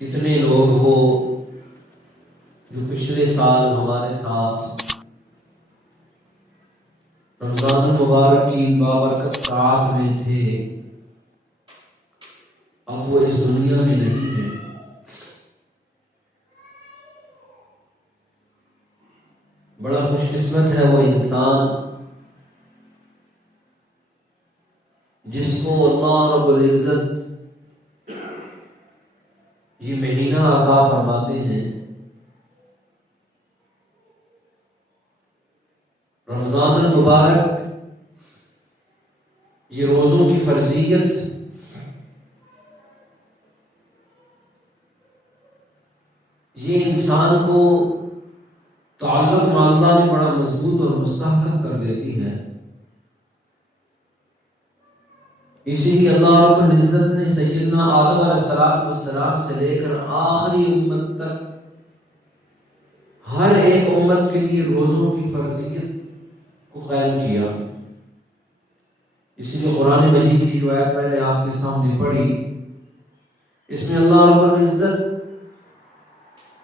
کتنے لوگ وہ جو پچھلے سال ہمارے ساتھ رمضان المبارک کی بابرکت رات میں تھے، اب وہ اس دنیا میں نہیں ہے۔ بڑا خوش قسمت ہے وہ انسان جس کو اللہ رب العزت یہ مہینہ عطا فرماتے ہیں۔ رمضان المبارک، یہ روزوں کی فرضیت، یہ انسان کو تعلق مع اللہ میں بڑا مضبوط اور مستحکم کر دیتی ہے۔ اسی لیے اللہ رب العزت نے سیدنا آدم علیہ السلام سے لے کر آخری امت تک ہر ایک امت کے لیے روزوں کی فرضیت کو قائم کیا۔ اسی لیے قرآن مجید کی جو آیت میں نے آپ کے سامنے پڑھی، اس میں اللہ رب العزت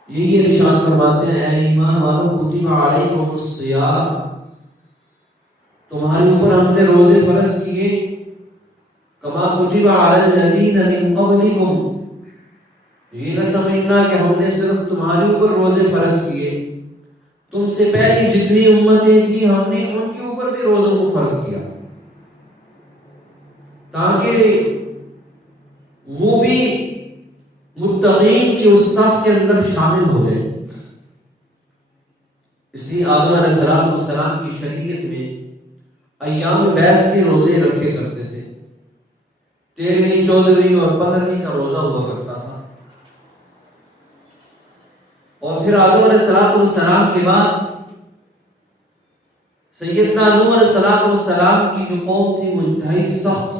یہی ارشاد فرماتے ہیں، اے ایمان والو کتب علیکم الصیام، تمہارے اوپر ہم نے روزے فرض کیے، کما کتب علی الذین من قبلکم، یہ نہ سمجھنا کہ ہم نے صرف تمہارے اوپر روزے فرض کیے، تم سے پہلی جتنی امتیں تھیں ہم نے ان کے اوپر بھی روزوں کو فرض کیا، تاکہ وہ بھی متقین کے اس صف کے اندر شامل ہو جائے۔ اس لیے آدم علیہ السلام کی شریعت میں ایام بیس کے روزے رکھے کرتے تھے، 13ویں 14ویں اور 15ویں کا روزہ ہوا کرتا تھا۔ اور پھر آدم علیہ السلام کے بعد سیدنا نوح علیہ السلام کی جو قوم تھی وہ انتہائی سخت،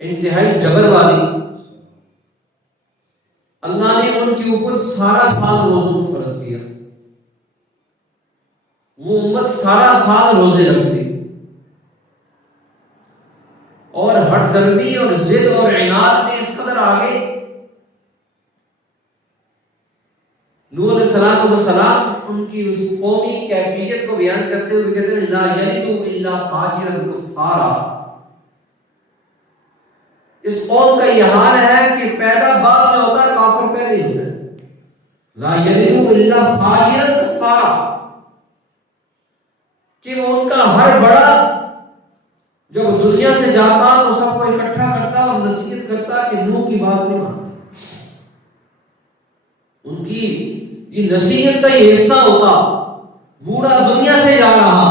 انتہائی جبر والی، اللہ نے ان کے اوپر سارا سال روزوں کو فرض کیا۔ وہ امت سارا سال روزے رکھتی اور ہٹ گردی اور ضد اور عناد میں اس قدر آگے، نوح علیہ السلام ان کی اس قومی کیفیت کو بیان کرتے ہوئے کہتے ہیں لا یلد الا فاجرا کفارا، اس قوم کا یہ حال ہے کہ پیدا بعد میں ہوتا ہے، کافر پہلے ہی ہوتا ہے۔ لا یلد الا فاجرا کفارا، کہ وہ ان کا ہر بڑا جب دنیا سے جاتا تو سب کو اکٹھا کرتا اور نصیحت کرتا کہ نوح کی بات نہیں مانتے، ان کی یہ نصیحت کا یہ حصہ ہوتا، بوڑھا دنیا سے جا رہا،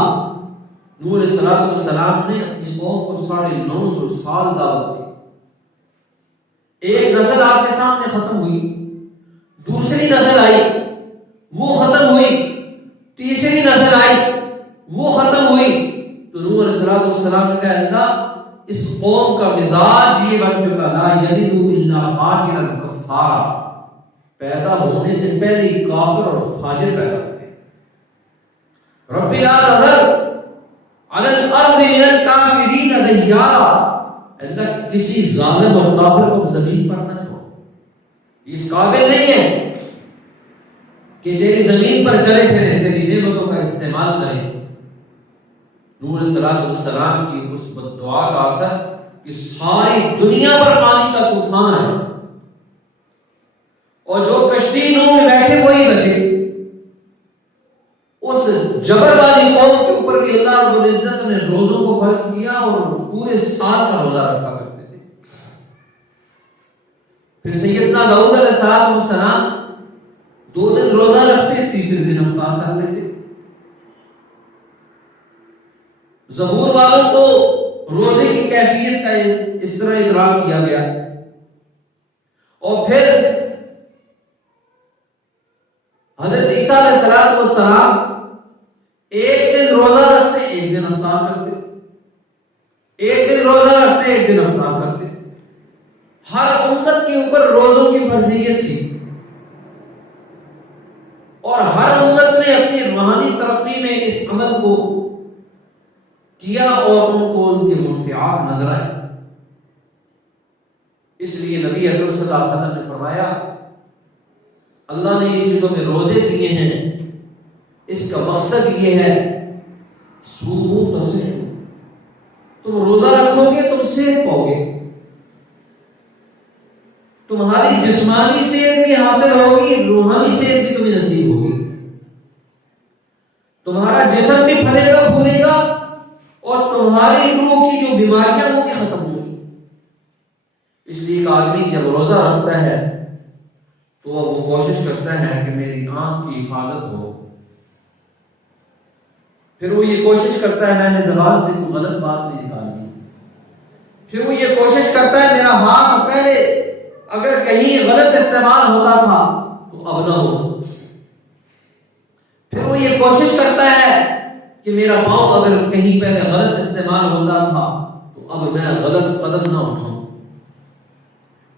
نوح علیہ السلام نے اپنی قوم کو 950 سال دعوت دی۔ ایک نسل آپ کے سامنے ختم ہوئی، دوسری نسل آئی وہ ختم ہوئی، تیسری نسل آئی وہ ختم ہوئی، تو نوح علیہ السلام نے کہا اللہ اس قوم کا مزاج یہ بن چکا، لا یلد الا فاجرا کفارا، پیدا ہونے سے پہلے ہی کافر اور فاجر پیدا ہوتے۔ رب لا تذر علی الارض من الکافرین دیارا، اللہ کسی ظالم اور کافر کو زمین پر نہ چھوڑ، اس قابل نہیں ہے کہ تیری زمین پر چلے پھرے، تیری نعمتوں کا استعمال کریں۔ نوح علیہ السلام کی اس بددعا کا اثر کہ ساری دنیا پر پانی کا طوفان آیا، اور جو کشتی نوح میں بیٹھے وہی بچے۔ اس جبر والی قوم کے اوپر بھی اللہ رب العزت نے روزوں کو فرض کیا اور پورے سال کا روزہ رکھا کرتے تھے۔ پھر سیدنا داؤد علیہ السلام 2 دن روزہ رکھتے، تیسرے دن افطار کر لیتے۔ زبور والوں کو روزے کی کیفیت کا اس طرح ادراک کیا گیا۔ اور پھر حضرت عیسیٰ علیہ السلام ایک دن روزہ رکھتے، ایک دن افطار کرتے، ایک دن روزہ رکھتے، ایک دن افطار کرتے۔ ہر امت کے اوپر روزوں کی فرضیت تھی، اور ہر امت نے اپنی روحانی ترقی میں اس عمل کو کیا اور ان کو ان کے منفعات نظر آئے۔ اس لیے نبی اکرم صلی اللہ علیہ وسلم نے فرمایا اللہ نے یہ جو تمہیں روزے دیے ہیں اس کا مقصد یہ ہے صوموا تصحوا، تم روزہ رکھو گے تم صحت پاؤ گے، تمہاری جسمانی صحت بھی حاصل ہوگی، روحانی صحت بھی تمہیں نصیب ہوگی، تمہارا جسم بھی پھلے گا پھولے گا اور تمہاری روح کی جو بیماریاں وہ بھی ختم ہوں گی۔ اس لیے ایک آدمی جب روزہ رکھتا ہے تو وہ کوشش کرتا ہے کہ میری آنکھ کی حفاظت ہو، پھر وہ یہ کوشش کرتا ہے میں نے زبان سے کوئی غلط بات نہیں نکالنی، پھر وہ یہ کوشش کرتا ہے میرا ہاتھ پہلے اگر کہیں غلط استعمال ہوتا تھا تو اب نہ ہو، پھر وہ یہ کوشش کرتا ہے کہ میرا پاؤں اگر کہیں پہلے غلط استعمال ہوتا تھا تو اب میں غلط قدم نہ اٹھاؤں۔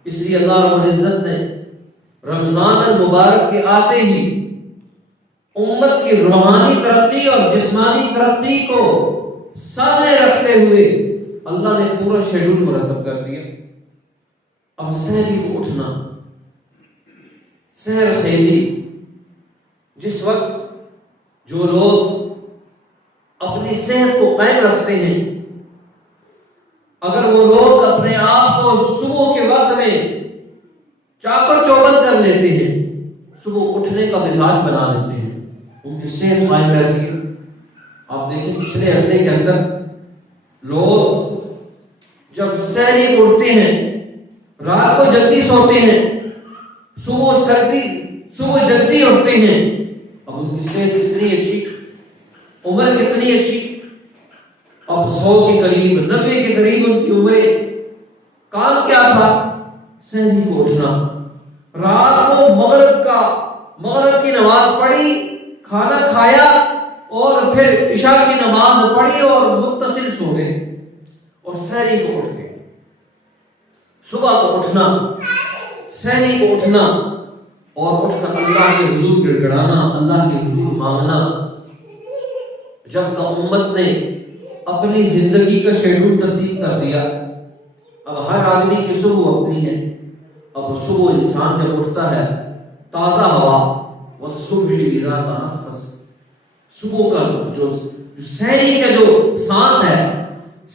اس لیے اللہ رب العزت نے رمضان المبارک کے آتے ہی امت کی روحانی ترقی اور جسمانی ترقی کو سامنے رکھتے ہوئے اللہ نے پورا شیڈول مرتب کر دیا۔ اب سحری کو اٹھنا، سحر خیزی، جس وقت جو لوگ اپنی صحت کو قائم رکھتے ہیں، اگر وہ لوگ اپنے آپ کو صبح کے وقت میں چاکر چوبند کر لیتے ہیں، صبح اٹھنے کا مزاج بنا لیتے ہیں، ان کی صحت قائم رہتی ہے۔ آپ دیکھیں پچھلے عرصے کے اندر لوگ جب سحری اٹھتے ہیں، رات کو جلدی سوتے ہیں، صبح جلدی اٹھتے ہیں، اب ان کی صحت کتنی اچھی، عمر کتنی اچھی، اب 100 کے قریب 90 کے قریب ان کی عمریں۔ کام کیا تھا؟ سحری کو اٹھنا، رات کو مغرب کی نماز پڑھی، کھانا کھایا اور پھر عشاء کی نماز پڑھی اور متصل سو گئے اور سحری کو اٹھ گئے۔ صبح کو اٹھنا، سحری کو اٹھنا اور اٹھ کر اللہ کے حضور گڑ گڑانا، اللہ کے حضور مانگنا۔ جب کا امت نے اپنی زندگی کا شیڈول ترتیب کر دیا، اب ہر آدمی کی صبح اپنی ہے۔ اب صبح انسان جب اٹھتا ہے، تازہ ہوا، والصبح اذا تنفس، صبح کا جو سحری کا جو سانس ہے،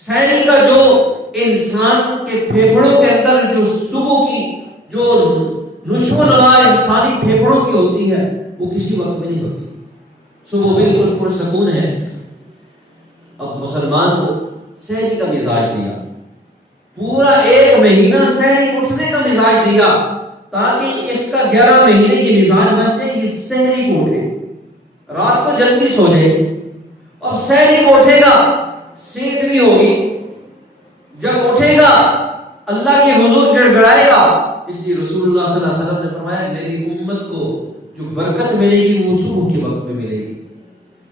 سحری کا جو انسان کے پھیپھڑوں کے اندر جو صبح کی جو نشو و نما انسانی پھیپھڑوں کی ہوتی ہے وہ کسی وقت میں نہیں ہوتی۔ صبح بالکل پرسکون ہے۔ اب مسلمان کو سحری کا مزاج دیا، پورا 1 مہینہ سحری اٹھنے کا مزاج دیا تاکہ اس کا 11 مہینے کی مزاج بن جائے، یہ سحری کو اٹھے، رات کو جلدی سو جائے۔ اب سحری کو اٹھے گا، صحت بھی ہوگی، جب اٹھے گا اللہ کے حضور گڑ گڑائے گا۔ اس لیے رسول اللہ صلی اللہ علیہ وسلم نے فرمایا میری امت کو جو برکت ملے گی وہ صبح کے وقت میں ملے گی۔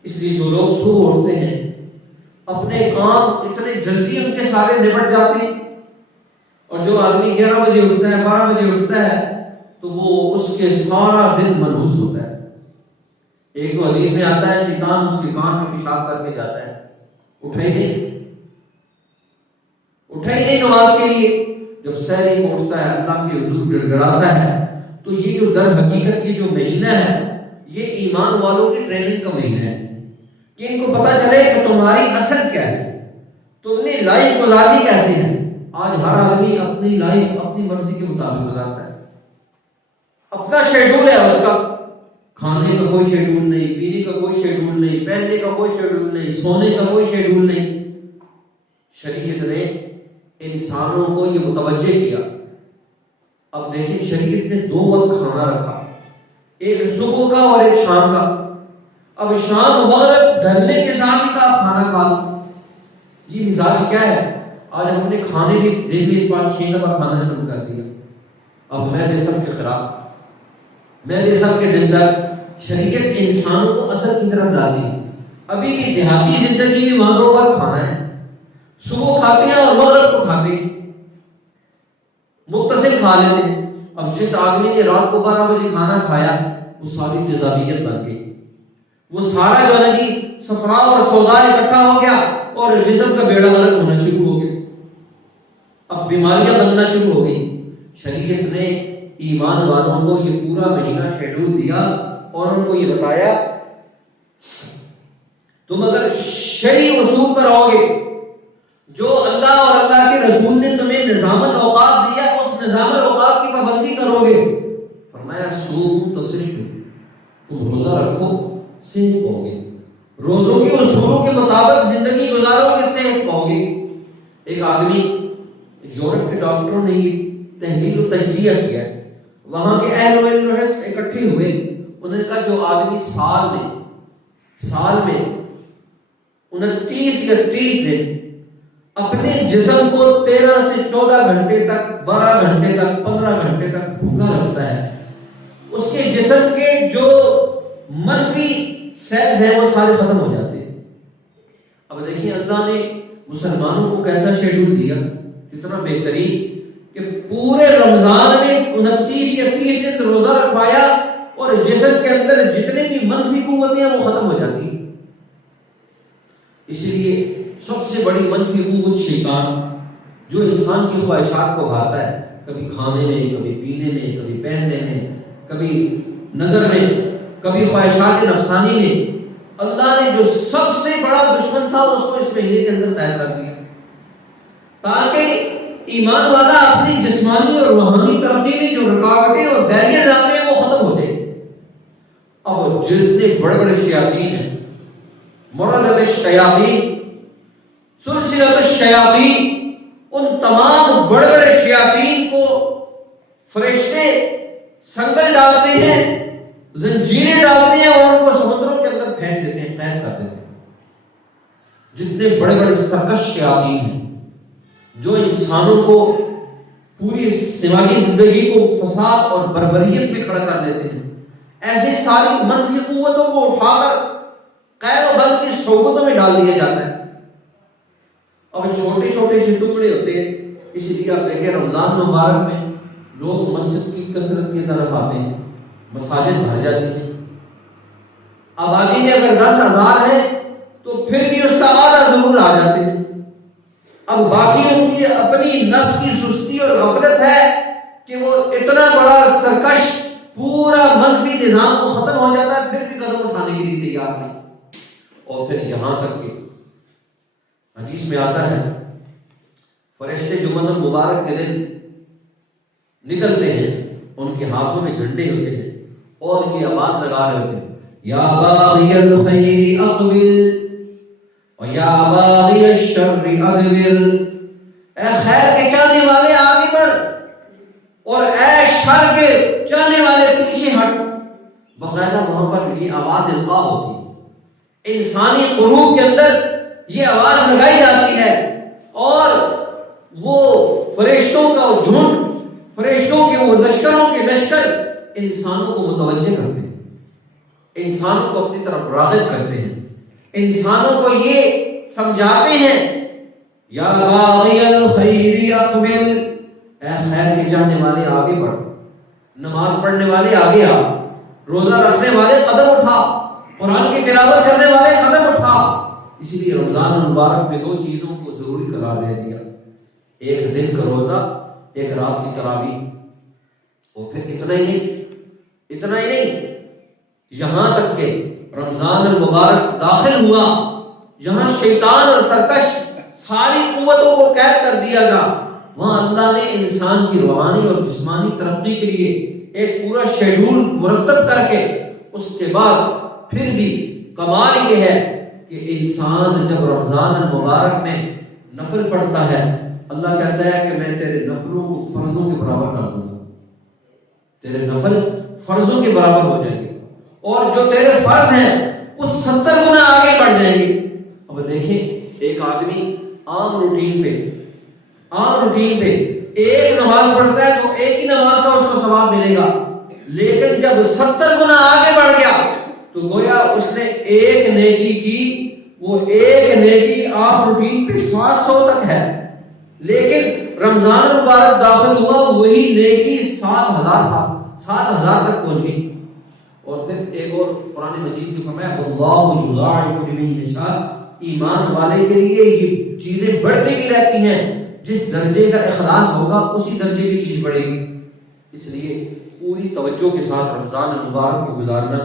اس لیے جو لوگ صبح اٹھتے ہیں اپنے کام اتنے جلدی ان کے سارے نپٹ جاتے ہیں، اور جو آدمی 11 بجے اٹھتا ہے، 12 بجے اٹھتا ہے تو وہ اس کے سارا دن منحوس ہوتا ہے۔ ایک تو حدیث میں آتا ہے شیطان اس کے کان میں پیشاب کر کے جاتا ہے، اٹھا ہی نہیں نماز کے لیے۔ جب سحری کو اٹھتا ہے، اللہ کے حضور گڑ گڑاتا ہے، تو یہ جو در حقیقت یہ جو مہینہ ہے یہ ایمان والوں کی ٹریننگ کا مہینہ ہے کہ ان کو پتہ چلے کہ تمہاری اصل کیا ہے، تم نے لائف گزارنی کیسے ہے۔ آج ہر آدمی اپنی لائف اپنی مرضی کے مطابق گزارتا ہے، اپنا شیڈول ہے اس کا، کھانے کا کوئی شیڈول نہیں، پینے کا کوئی شیڈول نہیں، پہننے کا کوئی شیڈول نہیں، سونے کا کوئی شیڈول نہیں۔ شریعت نے انسانوں کو یہ متوجہ کیا۔ اب دیکھیں شریعت نے 2 وقت کھانا رکھا، ایک صبح کا اور ایک شام کا۔ اب شام مغرب ڈھلنے کے ساتھ ہی کا کھانا کھا لو۔ یہ مزاج کیا ہے؟ آج ہم نے کھانے بھی دن میں 5-6 دفعہ کھانا شروع کر دیا۔ اب میں سب کے خلاف، میں سب کے ڈسٹرب، شریعت انسانوں کو اصل کی طرف ڈالتی۔ ابھی بھی دیہاتی زندگی میں وہاں 2 وقت کھانا ہے، صبح کھاتے ہیں اور مغرب کو کھاتے ہیں، متصل کھا لیتے ہیں۔ اب جس آدمی نے رات کو 12 بجے کھانا کھایا وہ ساری تیزابیت بن گئی، وہ سارا جو ہے صفرا اور سودا اکٹھا ہو گیا اور جسم کا بیڑا غرق ہونا شروع ہو گیا، اب بیماریاں بننا شروع ہو گئی۔ شریعت نے ایمان والوں کو یہ پورا مہینہ شیڈول دیا اور ان کو یہ بتایا تم اگر شرعی اصول پر رہو گے، جو اللہ اور اللہ کے رسول نے تمہیں نظام الاوقات دیا اس نظام الاوقات کی پابندی کرو گے، فرمایا صوم تصریح، تم روزہ رکھو صحت پاؤ گے، روزوں کے اصولوں کے مطابق زندگی گزارو گے صحت پاؤ گے۔ ایک آدمی، یورپ کے ڈاکٹروں نے یہ تحلیل و تجزیہ کیا، وہاں کے اہل و علم اکٹھے ہوئے، انہوں نے کہا جو آدمی سال میں 29 یا 30 دن اپنے جسم کو 13 سے 14 گھنٹے تک، 12 گھنٹے تک، 15 گھنٹے تک بھوکا رکھتا ہے، اس کے جسم کے جو منفی سیلز ہیں وہ سارے ختم ہو جاتے ہیں۔ اب دیکھیں اللہ نے مسلمانوں کو کیسا شیڈول دیا، کتنا بہترین، کہ پورے رمضان میں 29 یا 30 دن روزہ رکھوایا اور جسم کے اندر جتنے بھی منفی قوتیں ہیں وہ ختم ہو جاتی ہیں۔ اس لیے سب سے بڑی منفی قوت شیطان، جو انسان کی خواہشات کو بھاتا ہے، کبھی کھانے میں، کبھی پینے میں، کبھی پہننے میں، کبھی نظر میں، کبھی خواہشات نفسانی میں، اللہ نے جو سب سے بڑا دشمن تھا اس کو اس مہینے کے اندر طے کر دیا تاکہ ایمان والا اپنی جسمانی اور روحانی ترقی میں جو رکاوٹیں اور بیریئرز آتے ہیں وہ ختم ہوتے ہیں۔ اب جتنے بڑے بڑے شیاطین ہیں، مردد الشیاطین، سلسلۃ الشیاطین، ان تمام بڑے بڑے شیاطین کو فرشتے سنگل ڈالتے ہیں، زنجیریں ڈالتے ہیں اور ان کو سمندروں کے اندر پھینک دیتے ہیں، قید کر دیتے ہیں۔ جتنے بڑے بڑے سرکش شیاطین ہیں جو انسانوں کو پوری سماجی زندگی کو فساد اور بربریت میں کھڑا کر دیتے ہیں، ایسی ساری منفی قوتوں کو اٹھا کر قید و بند کی صحبتوں میں ڈال دیا جاتا ہے۔ اب چھوٹے چھوٹے سے ٹکڑے ہوتے ہیں، اس لیے آپ دیکھیں رمضان مبارک میں لوگ مسجد کی کثرت کی طرف آتے ہیں، مساجد بھر جاتی ہیں۔ آبادی میں اگر 10,000 ہے تو پھر بھی اس کا آدھا ضرور آ جاتے ہیں۔ اب باقی ان کی اپنی نفس کی سستی اور غفلت ہے کہ وہ اتنا بڑا سرکش پورا منفی نظام کو ختم ہو جاتا ہے، پھر بھی قدم اٹھانے کے لیے تیار نہیں۔ اور پھر یہاں تک کہ حدیث میں آتا ہے فرشتے جمعہ المبارک کے دن نکلتے ہیں، ان کے ہاتھوں میں جھنڈے ہوتے ہیں اور یہ آواز لگا رہے ہوتے ہیں، یا باغی الخیر اقبل وَيَا بَاغِيَ الشَّرِّ أَدْبِرْ، اے خیر کے چاہنے والے آگے بڑھ اور اے شر کے چاہنے والے پیچھے ہٹ۔ باقاعدہ وہاں پر یہ آواز القاء ہوتی ہے، انسانی قلوب کے اندر یہ آواز لگائی جاتی ہے اور وہ فرشتوں کا جھنڈ، فرشتوں کے وہ لشکروں کے لشکر انسانوں کو متوجہ کرتے ہیں، انسانوں کو اپنی طرف راغب کرتے ہیں، انسانوں کو یہ سمجھاتے ہیں، یا باغی الخیر اقبل، اے خیر کے چاہنے والے آگے بڑھ، نماز پڑھنے والے آگے آ، روزہ رکھنے والے قدم اٹھا، قرآن کی تلاوت کرنے والے قدم اٹھا۔ اسی لیے رمضان المبارک میں 2 چیزوں کو ضروری قرار دے دیا، ایک دن کا روزہ، ایک رات کی تراویح۔ اور پھر اتنا ہی نہیں، یہاں تک کہ رمضان المبارک داخل ہوا، جہاں شیطان اور سرکش ساری قوتوں کو قید کر دیا گیا، وہاں اللہ نے انسان کی روحانی اور جسمانی ترقی کے لیے ایک پورا شیڈول مرتب کر کے، اس کے بعد پھر بھی کمال یہ ہے کہ انسان جب رمضان المبارک میں نفل پڑھتا ہے، اللہ کہتا ہے کہ میں تیرے نفلوں کو فرضوں کے برابر کر دوں گا، تیرے نفل فرضوں کے برابر ہو جائیں گے اور جو تیرے فرض ہیں وہ 70 گنا آگے بڑھ جائیں گے۔ اب دیکھیں ایک آدمی عام روٹین پہ ایک نماز پڑھتا ہے تو ایک ہی نماز کا اس کو ثواب ملے گا، لیکن جب 70 گنا آگے بڑھ گیا تو گویا اس نے ایک نیکی کی، وہ ایک نیکی عام روٹین پہ 700 تک ہے، لیکن رمضان مبارک داخل ہوا وہی نیکی 7,000 تک پہنچ گئی۔ اور پھر ایک اور قرآن مجید کی فرمایا اللہ یضاعف لمن یشاء، ایمان والے کے لیے یہ چیزیں بڑھتی بھی رہتی ہیں، جس درجے کا اخلاص ہوگا اسی درجے کی چیز بڑھے گی۔ اس لیے پوری توجہ کے ساتھ رمضان المبارک کو گزارنا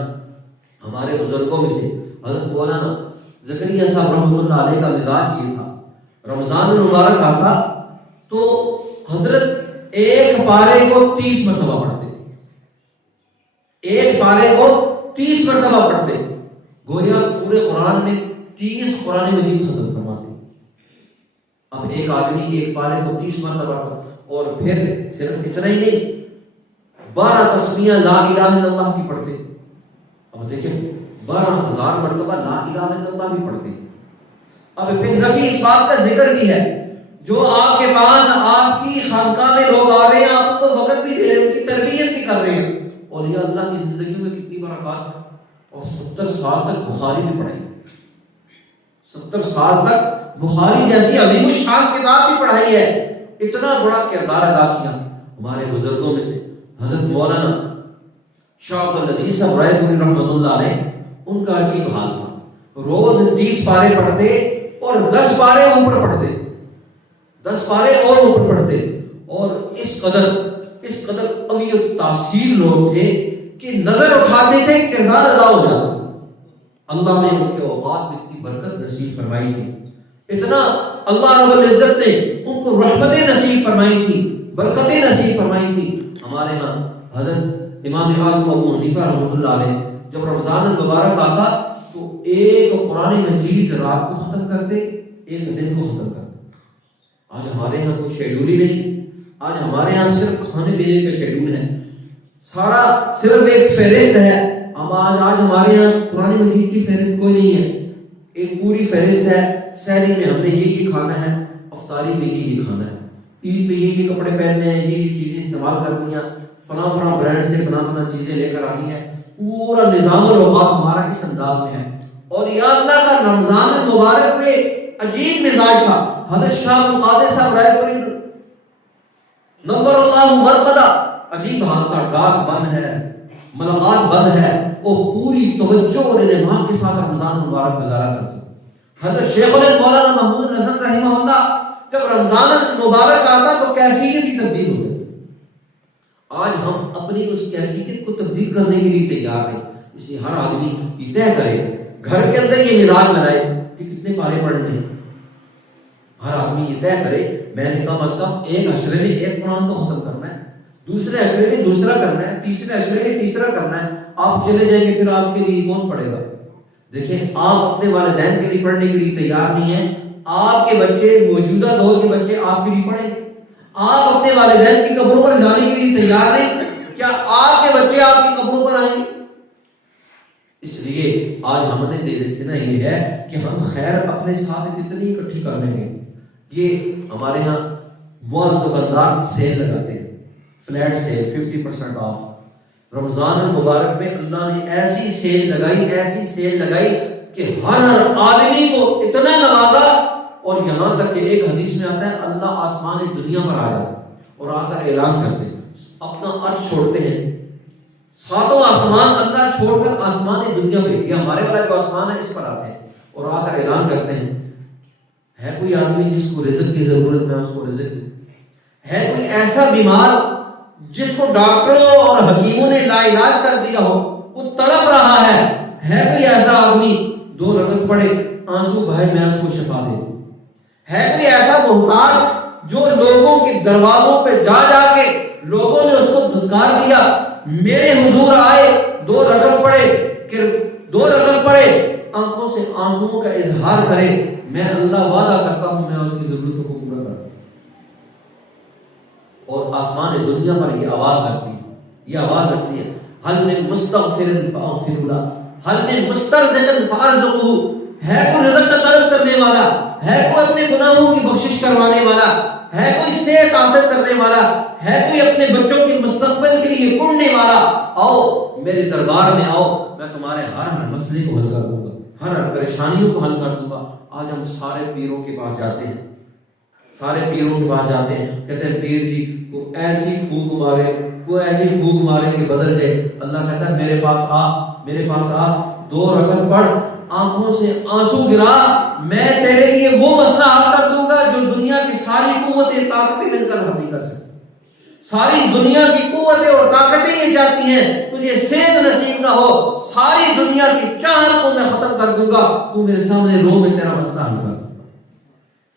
ہمارے بزرگوں میں سے حضرت مولانا زکریا صاحب رحمۃ اللہ علیہ کا مزاج یہ تھا. رمضان المبارک آتا تو حضرت ایک پارے کو 30 مرتبہ پڑھتے, ایک پارے کو 30 مرتبہ پڑھتے, گویا پورے قرآن میں 30 قرآن مجید ختم فرماتے. اب ایک آدمی ایک پارے کو 30 مرتبہ پڑھتا, اور پھر صرف اتنا ہی نہیں 12 تسمیہ لا الہ الا اللہ کی پڑھتے. اب دیکھیں 12,000 مرتبہ لا الہ الا اللہ بھی پڑھتے. اب پھر نفی اس بات کا ذکر بھی ہے, جو آپ کے پاس آپ کی خانقاہ میں لوگ آ رہے ہیں, آپ کو وقت بھی دے رہے ہیں, ان کی تربیت بھی کر رہے ہیں. اولیاء اللہ کی زندگیوں میں کتنی برکات ہے. اور 70 سال تک بخاری بھی پڑھائی, 70 سال تک بخاری جیسی عظیم الشان کتاب بھی پڑھائی ہے. اتنا بڑا کردار ادا کیا ہمارے بزرگوں میں سے حضرت مولانا شاہ عبد العزیز صاحب رائے پوری رحمۃ اللہ علیہ. ان کا عجیب حال تھا, روز 30 پارے پڑھتے اور 10 پارے اوپر پڑھتے, 10 پارے اور اوپر پڑھتے. اور اس قدر قوی تاثیر لوگ تھے کہ نظر اٹھاتے تھے کردار ادا ہو جاتا. اللہ نے ان کے اوقات میں اتنی برکت نصیب فرمائی تھی, اتنا اللہ رب العزت نے ان کو رحمتیں نصیب فرمائی تھی, برکتیں نصیب فرمائی تھی. ہمارے ہاں حضرت امام اعظم ابو حنیفہ رحمۃ اللہ علیہ جب رمضان المبارک آتا تو ایک قرآن مجید رات کو ختم کرتے, ایک دن کو ختم کرتے. آج ہمارے یہاں کوئی شیڈول ہی نہیں. آج ہمارے یہاں صرف کھانے پینے کا شیڈول ہے, سارا صرف ایک فہرست ہے. آج ہمارے یہاں قرآن مجید کی فہرست کوئی نہیں ہے, ایک پوری فہرست ہے. سحری میں ہم نے یہ کھانا ہے, افطاری میں یہ کھانا ہے, عید پہ یہ کپڑے پہننے ہیں, یہ چیزیں استعمال کرنی ہیں, فلاں برانڈ سے فلاں چیزیں لے کر آنی ہے. پورا نظام الاوقات ہمارا اس انداز میں ہے. اور یا اللہ کا رمضان المبارک میں عجیب مزاج تھا. حضرت شاہ القادر صاحب رائے پوری نور اللہ مرقدہ, عجیب حال تھا. ڈاک بند ہے, ملاقات بند ہے, وہ پوری توجہ اور انہمام کے ساتھ رمضان المبارک گزارا کرتے. حضرت شیخ مولانا محمود نذر رحمہ اللہ جب رمضان المبارک آتا تو کیفیت ہی تبدیل ہو گئی. آج ہم اپنی اس کیفیت کو تبدیل کرنے کے لیے تیار ہیں. اس لیے ہر آدمی یہ طے کرے, گھر کے اندر یہ مزاج بنائے کہ کتنے پارے پڑھنے ہیں. ہر آدمی یہ طے کرے میں نے کم از کم ایک عشرے میں ایک قرآن کو ختم کرنا ہے, دوسرے عشرے میں دوسرا کرنا ہے, تیسرے عشرے میں تیسرا کرنا ہے. آپ چلے جائیں گے پھر آپ کے لیے کون پڑھے گا؟ دیکھیں آپ اپنے والدین کے لیے پڑھنے کے لیے تیار نہیں ہیں, آپ کے بچے موجودہ دور کے بچے آپ کے لیے پڑھیں. آپ اپنے والدین کی قبروں پر جانے کے لیے تیار نہیں, کیا آپ کے بچے آپ کی قبروں پر آئیں؟ اس لیے آج ہم نے دیکھنا یہ ہے کہ ہم خیر اپنے ساتھ کتنی اکٹھی کر لیں گے. یہ ہمارے ہاں بعض دکاندار سیل لگاتے ہیں, فلیٹ سیل 50% آف. رمضان المبارک میں اللہ نے ایسی سیل لگائی کہ ہر آدمی کو اتنا نوازا. اور یہاں تک کہ ایک حدیث میں آتا ہے اللہ آسمان دنیا پر آ جاتا اور آ کر اعلان کرتے ہیں, اپنا عرش چھوڑتے ہیں, 7 آسمان اللہ چھوڑ کر آسمان دنیا پہ, یہ ہمارے والا جو آسمان ہے اس پر آتے ہیں اور آ کر اعلان کرتے ہیں ہے کوئی آدمی جس کو رزق کی ضرورت میں اس کو رزق دوں, ہے کوئی ایسا بیمار جس کو ڈاکٹروں اور حکیموں نے لا علاج کر دیا ہو, وہ تڑپ رہا ہے کوئی ایسا آدمی 2 رکعت پڑھے آنسو بھائی میں اس کو شفا دے دوں. ہے کوئی ایسا محتاج جو لوگوں کے دروازوں پہ جا کے لوگوں نے اس کو دھتکار دیا, میرے حضور آئے 2 رکعت پڑھے کہ 2 رکعت پڑھے آنکھوں سے آنسوؤں کا اظہار کرے, میں اللہ وعدہ کرتا ہوں میں اس کی ضرورتوں کو پورا کروں. اور آسمان دنیا پر یہ آواز رکھتی ہے حل من مستغفر فاغفر له, حل من مسترزق فارزقه. ہے کوئی رزق کا طلب کرنے والا, ہے کوئی اپنے گناہوں کی بخشش کروانے والا, ہے کوئی صحت حاصل کرنے والا, ہے کوئی اپنے بچوں کے مستقبل کے لیے کڑنے والا, آؤ میرے دربار میں آؤ, میں تمہارے ہر مسئلے کو حل کر دوں گا, ہر پریشانیوں کو حل کر دوں گا. آج ہم سارے پیروں کے پاس جاتے ہیں, کہتے ہیں پیر جی کو ایسی پھونک مارے کہ بدل جائے. اللہ کہتا ہے میرے پاس آ 2 رکعت پڑھ, آنکھوں سے آنسو گرا, میں تیرے لیے وہ مسئلہ حل کر دوں گا جو دنیا کی ساری قوتیں طاقتیں مل کر حل نہیں کر سکتی. ساری دنیا کی قوتیں اور طاقتیں یہ چاہتی ہیں تجھے صحت نصیب نہ ہو، ساری دنیا کی چاہت کو میں ختم کر دوں گا، تو میرے سامنے رو، میں تیرا مسئلہ حل کر دوں گا،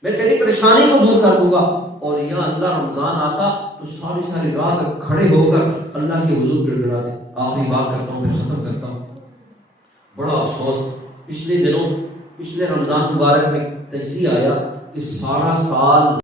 میں تیری پریشانی کو دور کر دوں گا۔ اور یا اللہ رمضان آتا تو ساری رات کھڑے ہو کر اللہ کے حضور گڑ گڑاتے۔ آخری بات کرتا ہوں، میں ختم کرتا ہوں۔ بڑا افسوس، پچھلے دنوں پچھلے رمضان مبارک میں تجزیہ آیا کہ سارا سال